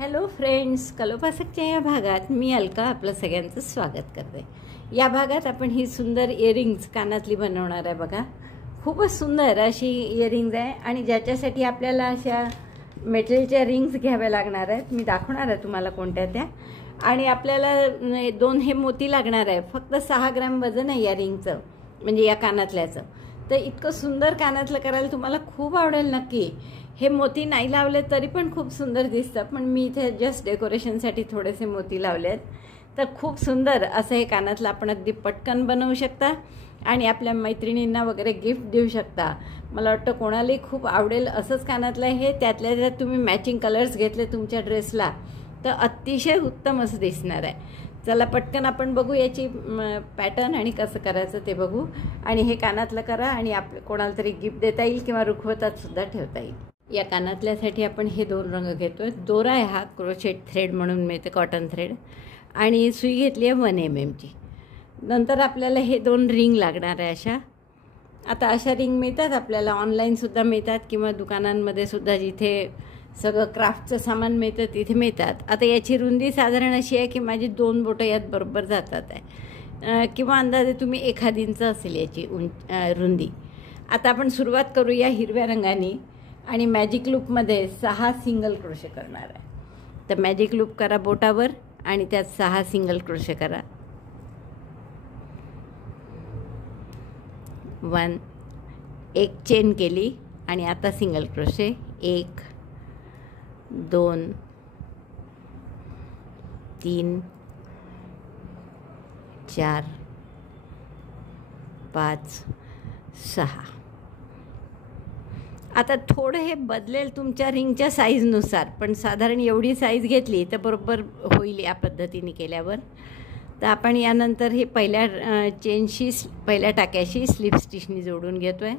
Hello friends, कलोपासकच्या या भागात मी अलका आपलं सगळ्यांचं स्वागत करते। या भागात आपण ही सुंदर इयरिंग्स कानातली बनवणार आहे। बघा, खूपच सुंदर अशी इयरिंग्स आहे आणि ज्याच्यासाठी आपल्याला अशा मेटलच्या रिंग्स घ्याव्या लागणार आहेत। मी दाखवणार आहे तुम्हाला कोणत्या त्या। आणि आपल्याला दोन हे मोती लागणार आहे। फक्त 6 ग्रॅम वजन आहे या रिंगचं, म्हणजे या कानातल्याचं। तर इतकं सुंदर कानातलं करायला तुम्हाला खूप आवडेल नक्की। हे मोती नाही लावले तरी पण खूप सुंदर दिसतं, पण मी इथे जस्ट डेकोरेशनसाठी थोडेसे मोती लावलेत। तर खूप सुंदर असं हे कानातलं आपण अगदी पटकन बनवू शकता आणि आपल्या मैत्रिणींना वगैरे गिफ्ट देऊ शकता। मला वाटतं कोणालाही खूप आवडेल असंच कानातलं हे। त्यातल्या त्यात तुम्ही मॅचिंग कलर्स घेतले तुमच्या ड्रेसला तर अतिशय उत्तम असं दिसणार आहे। चला पटकन आपण बघू याची पॅटर्न आणि कसं करायचं ते बघू। आणि हे कानातलं करा आणि कोणाला तरी गिफ्ट देता येईल किंवा रुखवतात सुद्धा ठेवता येईल। या कानातल्यासाठी आपण हे 2 रंग घेतोय। दोरा आहे हा क्रोशेट थ्रेड म्हणून मिळते, कॉटन थ्रेड, आणि सुई घेतली आहे 1 mm ची। नंतर आपल्याला हे 2 रिंग लागणार आहे अशा। आता अशा रिंग मिळतात आपल्याला, ऑनलाईन सुद्धा मिळतात किंवा दुकानांमध्ये सुद्धा, जिथे सगळं क्राफ्टचं सामान मिळतं तिथे मिळतात। आता याची रुंदी साधारण अशी आहे की माझी 2 बोटं यात बरोबर जातात आहे, किंवा अंदाजे तुम्ही 1 इंच असेल याची रुंदी। आता आपण सुरुवात करूया हिरव्या रंगाने आणि मॅजिक लूपमध्ये 6 सिंगल क्रोशे करणार आहे। तर मॅजिक लूप करा बोटावर आणि त्यात 6 सिंगल क्रोशे करा। 1 एक चेन केली आणि आता सिंगल क्रोशे 1 2 3 4 5 6। आता थोडं हे बदलेल तुमच्या रिंगच्या साईजनुसार, पण साधारण एवढी साईज घेतली तर बरोबर होईल या पद्धतीने केल्यावर। तर आपण यानंतर हे पहिल्या टाक्याशी स्लिप स्टिचनी जोडून घेतोय।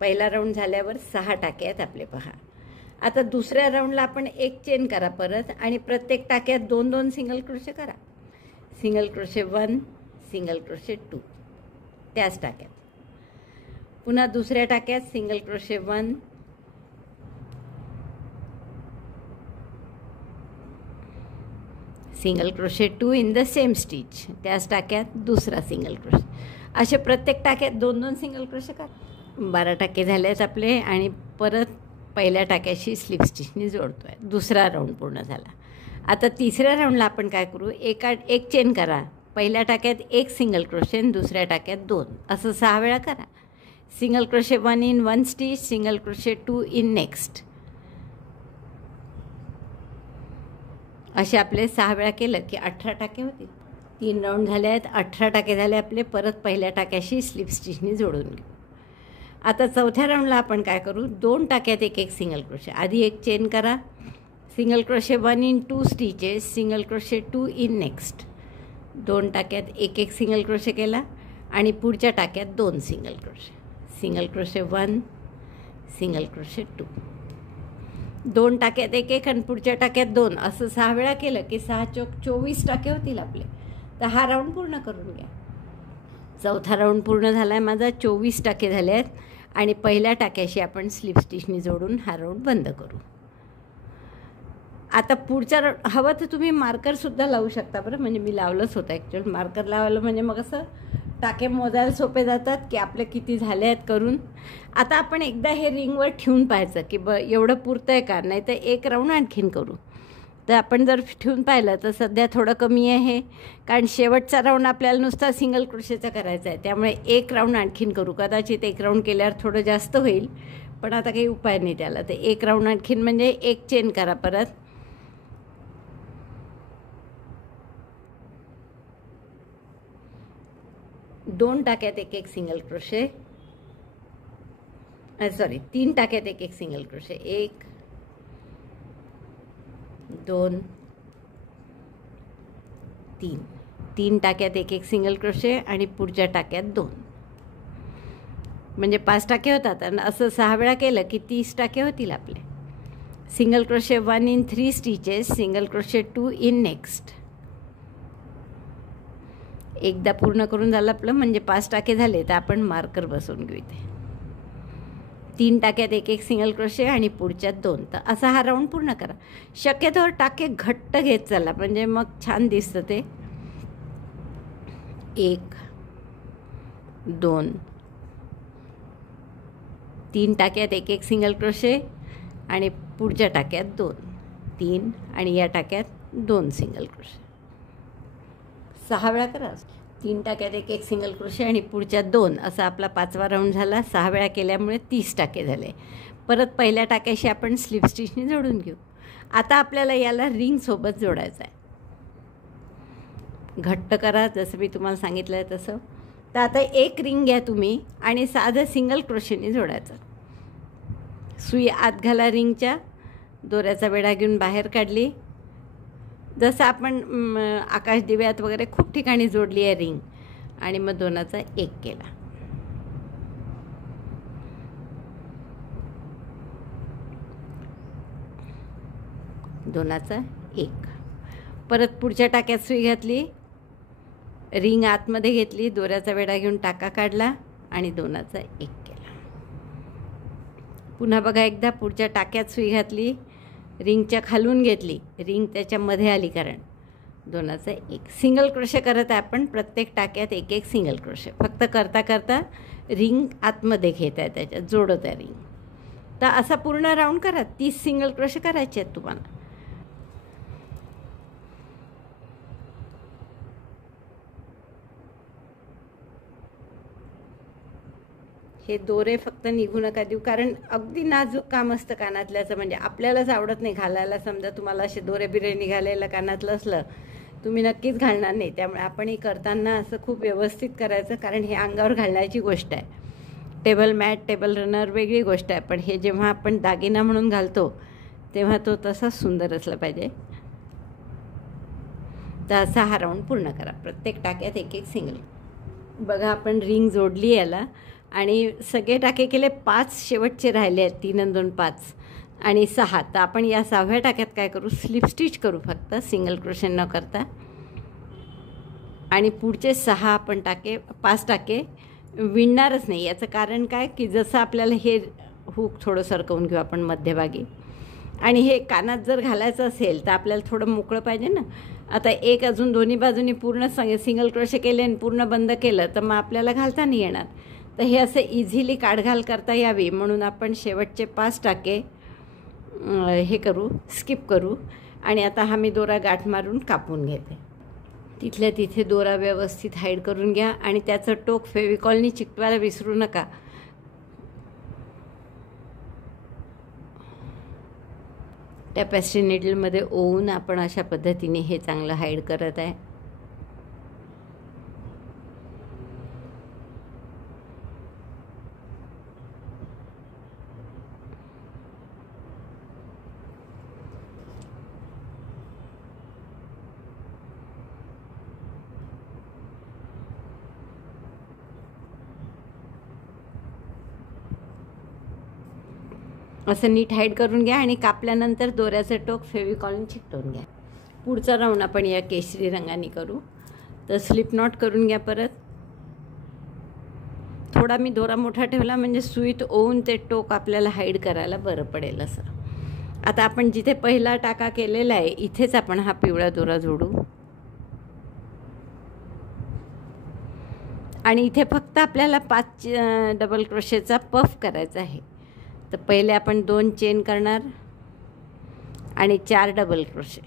पहिला राऊंड झाल्यावर 6 टाके आहेत आपले, पहा। आता दुसऱ्या राऊंडला आपण 1 चेन करा परत आणि प्रत्येक टाक्यात 2-2 सिंगल क्रोशे करा। सिंगल क्रोशे 1 सिंगल क्रोशे 2 त्याच टाक्यात। पुन्हा दुसऱ्या टाक्यात single crochet 1 single crochet 2 in the same stitch, त्याच टाक्यात दुसरा सिंगल क्रोशे। असे प्रत्येक टाक्यात 2-2 सिंगल क्रोशे करा। 12 टाके झाले आहेत आपले आणि परत पहिल्या टाक्याशी स्लिप स्टिचनी जोडतोय। दुसरा राऊंड पूर्ण झाला। आता तिसऱ्या राऊंडला आपण काय करू, एक चेन करा। पहिल्या टाक्यात 1 सिंगल क्रोशे आणि दुसऱ्या टाक्यात 2, असं 6 वेळा करा। Single crochet 1 in 1 stitch, single crochet 2 in next. असे आपले 6 वेळा केलं की 18 टाके होतील। 3 राऊंड झाले आहेत, 18 टाके झाले आपले। परत पहिल्या टाक्याशी स्लिप स्टिचनी जोडून घेऊ। आता चौथ्या राऊंडला आपण काय करू, 2 टाक्यात 1-1 सिंगल क्रोशे। आधी एक चेन करा, single crochet 1 in 2 stitches, single crochet 2 in next. 2 टाक्यात 1-1 सिंगल क्रोशे केला आणि पुढच्या टाक्यात 2 single crochet. Single crochet 1 single crochet 2, 2 टाक्यात 1-1 आणि पुढच्या टाक्यात 2, असं 6 वेळा केलं की 6 चौक 24 टाके होतील आपले। तर हा राऊंड पूर्ण करून घ्या। चौथा राऊंड पूर्ण झाला आहे माझा, 24 टाके झाले आहेत आणि पहिल्या टाक्याशी आपण स्लिप स्टिचनी जोडून हा राऊंड बंद करू। आता पुढच्या हवं तर तुम्ही मार्करसुद्धा लावू शकता बरं, म्हणजे मी लावलंच होतं ॲक्च्युअली। मार्कर लावायला म्हणजे मग असं टाके मोजायला सोपे जातात की आपले किती झाले आहेत करून। आता आपण एकदा हे रिंगवर ठेवून पाहायचं की एवढं पुरतं आहे का, नाही तर 1 राऊंड आणखीन करू। तर आपण जर ठेवून पाहिलं तर सध्या थोडं कमी आहे, कारण शेवटचा राऊंड आपल्याला नुसता सिंगल क्रोशेचा करायचा आहे। त्यामुळे 1 राऊंड आणखीन करू। कदाचित 1 राऊंड केल्यावर थोडं जास्त होईल, पण आता काही उपाय नाही त्याला। तर 1 राऊंड आणखीन म्हणजे 1 चेन करा परत, 2 टाक्यात 1-1 सिंगल क्रोशे, 3 टाक्यात 1-1 सिंगल क्रोशे, 1 2 3, 3 टाक्यात 1-1 सिंगल क्रोशे आणि पुढच्या टाक्यात 2, म्हणजे 5 टाके होतात। आणि असं 6 वेळा केलं की 30 टाके होतील आपले। Single crochet 1 in 3 stitches, single crochet 2 in next. एकदा पूर्ण करून झालं आपलं, म्हणजे 5 टाके झाले तर आपण मार्कर बसवून घेऊ इथे। 3 टाक्यात एक एक सिंगल क्रोशे आणि पुढच्यात 2. तर असा हा राऊंड पूर्ण करा. शक्यतोवर टाके घट्ट घेत चला, म्हणजे मग छान दिसतं ते. 1 2 3 टाक्यात एक एक सिंगल क्रोशे आणि पुढच्या टाक्यात 2 3 आणि या टाक्यात 2 सिंगल क्रोशे. 6 वेळा करा. 3 टाक्यात एक एक सिंगल क्रोशे आणि पुढच्या 2 असा आपला 5वा राऊंड झाला. 6 वेळा केल्यामुळे 30 टाके झाले. परत पहिल्या टाक्याशी आपण स्लिप स्टिचने जोडून घेऊ. आता आपल्याला याला रिंगसोबत जोडायचं आहे. घट्ट करा जसं मी तुम्हाला सांगितलं आहे तसं. तर आता एक रिंग घ्या तुम्ही आणि साधं सिंगल क्रोशेने जोडायचं. सुई आत घाला रिंगच्या, दोऱ्याचा वेढा घेऊन बाहेर काढली. जसं आपण आकाश दिव्यात वगैरे खूप ठिकाणी जोडली आहे रिंग, आणि मग 2चा 1 केला. दोनाचा 1. परत पुढच्या टाक्यात सुई घातली, रिंग आतमध्ये घेतली, दोऱ्याचा वेढा घेऊन टाका काढला आणि 2चा 1 केला. पुन्हा बघा एकदा पुढच्या टाक्यात सुई घातली, रिंगच्या खालून घेतली, रिंग त्याच्यामध्ये आली कारण 2चा 1. सिंगल क्रोशे करत आहे आपण प्रत्येक टाक्यात एक एक सिंगल क्रोशे. फक्त करता करता रिंग आतमध्ये घेत आहे, त्याच्यात जोडत आहे रिंग. तर असा पूर्ण राऊंड करा. 30 सिंगल क्रोशे करायचे आहेत तुम्हाला. हे दोरे फक्त निघू नका देऊ, कारण अगदी नाजूक काम असतं कानातल्याचं. म्हणजे आपल्यालाच आवडत नाही घालायला. समजा तुम्हाला असे दोरे बिरे निघालेलं कानातलं असलं, तुम्ही नक्कीच घालणार नाही. त्यामुळे आपणही करताना असं खूप व्यवस्थित करायचं, कारण हे अंगावर घालण्याची गोष्ट आहे. टेबल मॅट, टेबल रनर वेगळी गोष्ट आहे, पण हे जेव्हा आपण दागिना म्हणून घालतो तेव्हा तो तसाच सुंदर असला पाहिजे. तर असा हा राऊंड पूर्ण करा. प्रत्येक टाक्यात एक एक सिंगल. बघा आपण रिंग जोडली याला आणि सगळे टाके केले. 5 शेवटचे राहिले आहेत, 3 आणि 2 5 आणि 6. तर आपण या 6व्या टाक्यात काय करू, स्लिप स्टिच करू फक्त, सिंगल क्रोशे न करता. आणि पुढचे 6 आपण टाके 5 टाके विणणारच नाही. याचं कारण काय की जसं आपल्याला हे हुक थोडं सरकवून घेऊ आपण मध्यभागी, आणि हे कानात जर घालायचं असेल तर आपल्याला थोडं मोकळं पाहिजे ना. आता एक अजून दोन्ही बाजूनी पूर्ण सिंगल क्रोशे केले आणि पूर्ण बंद केलं तर मग आपल्याला घालता नाही येणार. तर हे असं इझिली काढघाल करता यावी म्हणून आपण शेवटचे 5 टाके हे करू, स्किप करू. आणि आता हा मी दोरा गाठ मारून कापून घेते. तिथल्या तिथे दोरा व्यवस्थित हाईड करून घ्या आणि त्याचं टोक फेविकॉलनी चिकटवायला विसरू नका. टॅपेस्ट्री निडलमध्ये ओवून आपण अशा पद्धतीने हे चांगलं हाईड करत आहे. असं नीट हाईड करून घ्या आणि कापल्यानंतर दोऱ्याचं टोक फेविकॉलने चिकटवून घ्या. पुढचा राऊंड आपण या केशरी रंगाने करू. तर स्लिप नॉट करून घ्या. परत थोडा मी दोरा मोठा ठेवला म्हणजे सुईत ओवून ते टोक आपल्याला हाईड करायला बरं पडेल असं. आता आपण जिथे पहिला टाका केलेला आहे इथेच आपण हा पिवळा दोरा जोडू आणि इथे फक्त आपल्याला 5 डबल क्रोशेचा पफ करायचा आहे. तर पहिले आपण 2 चेन करणार आणि 4 डबल क्रोशे.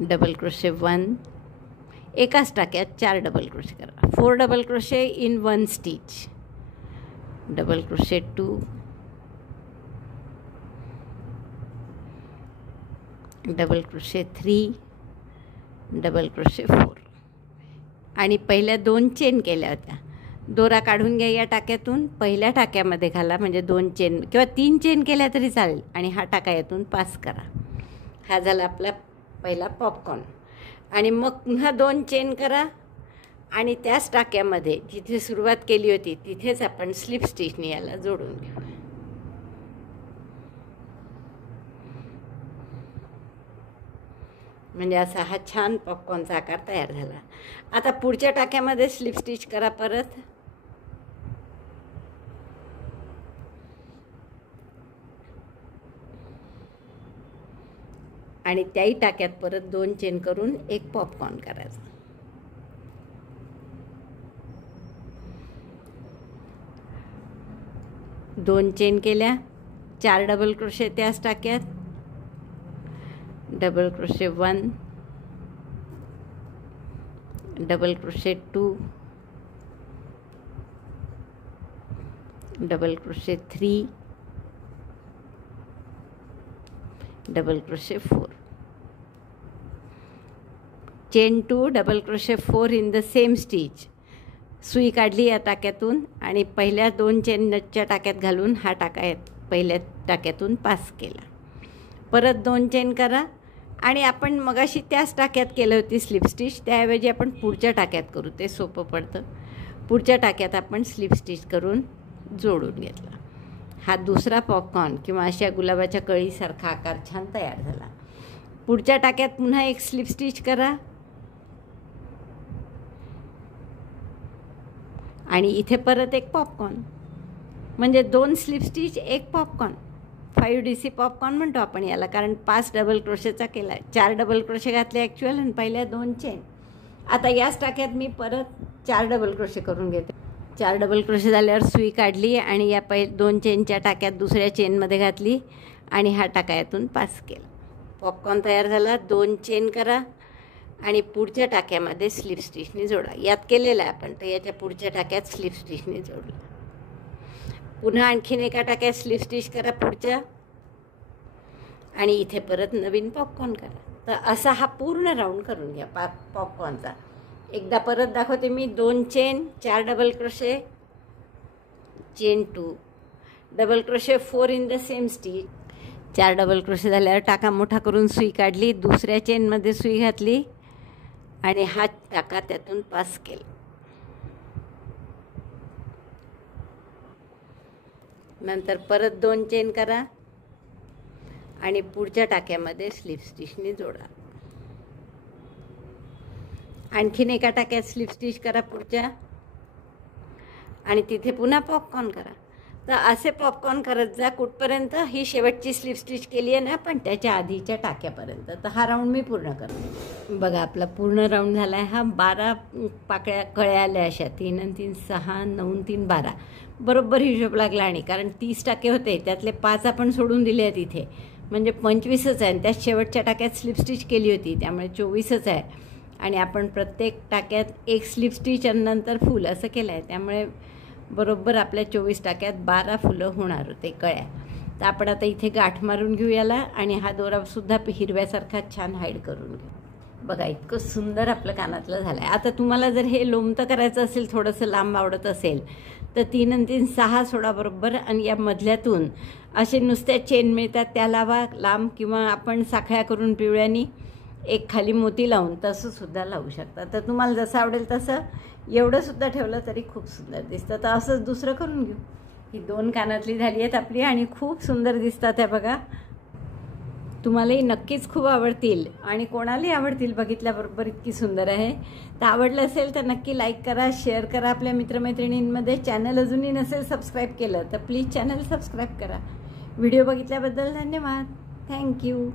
डबल क्रोशे 1, एकाच टाक्यात 4 डबल क्रोशे करा. 4 double crochet in 1 stitch. Double crochet 2, double crochet 3, double crochet 4. आणि पहिल्या 2 चेन केल्या होत्या. दोरा काढून घ्या या टाक्यातून, पहिल्या टाक्यामध्ये घाला म्हणजे 2 चेन किंवा 3 चेन केल्या तरी चालेल आणि हा टाका यातून पास करा. हा झाला आपला पहिला पॉपकॉर्न. आणि मग पुन्हा 2 चेन करा आणि त्याच टाक्यामध्ये जिथे सुरुवात केली होती तिथेच आपण स्लिप स्टिचने याला जोडून घेऊ. म्हणजे असा हा छान पॉपकॉर्नचा आकार तयार झाला. आता पुढच्या टाक्यामध्ये स्लिप स्टिच करा परत. आणि त्याही टाक्यात परत 2 चेन करून एक पॉपकॉर्न करायचा. दोन चेन केल्या, 4 डबल क्रोशे त्याच टाक्यात, double crochet 1, double crochet 2, double crochet 3, double crochet 4, chain 2, double crochet 4 in the same stitch. सुई काढली या टाक्यातून आणि पहिल्या 2 चेनच्या टाक्यात घालून हा टाका पहिल्या टाक्यातून पास केला. परत 2 चेन करा आणि आपण मगाशी त्याच टाक्यात केलं होती स्लिप स्टिच, त्याऐवजी आपण पुढच्या टाक्यात करू, ते सोपं पडतं. पुढच्या टाक्यात आपण स्लिप स्टिच करून जोडून घेतला. हा दुसरा पॉपकॉर्न किंवा अशा गुलाबाच्या कळीसारखा आकार छान तयार झाला. पुढच्या टाक्यात पुन्हा एक स्लिप स्टिच करा आणि इथे परत एक पॉपकॉर्न, म्हणजे 2 slip stitch 1 popcorn. 5DC popcorn म्हणतो आपण याला, कारण 5 डबल क्रोशेचा केला आहे. 4 डबल क्रोशे घातले ॲक्च्युअल आणि पहिल्या 2 चेन. आता याच टाक्यात मी परत 4 डबल क्रोशे करून घेते. 4 डबल क्रोशे झाल्यावर सुई काढली आणि या 2 चेनच्या टाक्यात दुसऱ्या चेनमध्ये घातली आणि हा टाका यातून पास केला. पॉपकॉर्न तयार झाला. 2 चेन करा आणि पुढच्या टाक्यामध्ये स्लिप स्टिचने जोडा. यात केलेलं आहे आपण, तर याच्या पुढच्या टाक्यात स्लिप स्टिचने जोडला. पुन्हा आणखीन एका टाक्यात स्लिप स्टिच करा पुढच्या आणि इथे परत नवीन पॉपकॉर्न करा. तर असा हा पूर्ण राऊंड करून घ्या पॉपकॉर्नचा. एकदा परत दाखवते मी. 2 chain, 4 double crochet, chain 2, double crochet 4 in the same stitch. 4 double crochet झाल्यावर टाका मोठा करून सुई काढली, दुसऱ्या चेनमध्ये सुई घातली आणि हा टाका त्यातून पास केला. नंतर परत 2 चेन करा आणि पुढच्या टाक्यामध्ये स्लिप स्टिचने जोडा. आणखीन एका टाक्यात स्लिप स्टिच करा पुढच्या आणि तिथे पुन्हा पॉपकॉर्न करा. तर असे पॉपकॉर्न करत जा कुठपर्यंत, ही शेवटची स्लिप स्टिच केली आहे ना आपण त्याच्या आधीच्या टाक्यापर्यंत. तर हा राऊंड मी पूर्ण करते. बघा आपला पूर्ण राऊंड झाला आहे. हा 12 पाकळ्या कळ्या आल्या अशा, 3 आणि 3 6, 9 आणि 3 12 बरोबर हिशोब लागला. आणि कारण 30 टाके होते त्यातले 5 आपण सोडून दिले आहेत इथे, म्हणजे 25च आहे. त्यात शेवटच्या टाक्यात स्लिप स्टिच केली होती त्यामुळे 24च आहे. आणि आपण प्रत्येक टाक्यात एक स्लिप स्टिच आणि नंतर फूल असं केलं आहे, त्यामुळे बरोबर आपल्या 24 टाक्यात 12 फुलं होणार होते कळ्या. तर आपण आता इथे गाठ मारून घेऊ याला आणि हा दोरासुद्धा हिरव्यासारखा छान हाईड करून घेऊ. बघा इतकं सुंदर आपलं कानातलं झालं आहे. आता तुम्हाला जर हे लोंबतं करायचं असेल, थोडंसं लांब आवडत असेल तर 3 आणि 3 6 सोडा बरोबर. आणि या मधल्यातून असे नुसत्या चेन मिळतात त्या लावा लांब, किंवा आपण साखळ्या करून पिवळ्यानी एक खाली मोती लावून तसं सुद्धा लावू शकता. तर तुम्हाला जसं आवडेल तसं एवढं सुद्धा ठेवलं तरी खूप सुंदर दिसतं. तर असंच दुसरं करून घेऊ. ही 2 कानातली झाली आहेत आपली आणि खूप सुंदर दिसतात आहे बघा. तुम्हालाही नक्कीच खूप आवडतील आणि कोणालाही आवडतील बघितल्याबरोबर, इतकी सुंदर आहे. तर आवडलं असेल तर नक्की लाईक करा, शेअर करा आपल्या मित्रमैत्रिणींमध्ये. चॅनल अजूनही नसेल सबस्क्राईब केलं तर प्लीज चॅनल सबस्क्राईब करा. व्हिडिओ बघितल्याबद्दल धन्यवाद. थँक्यू.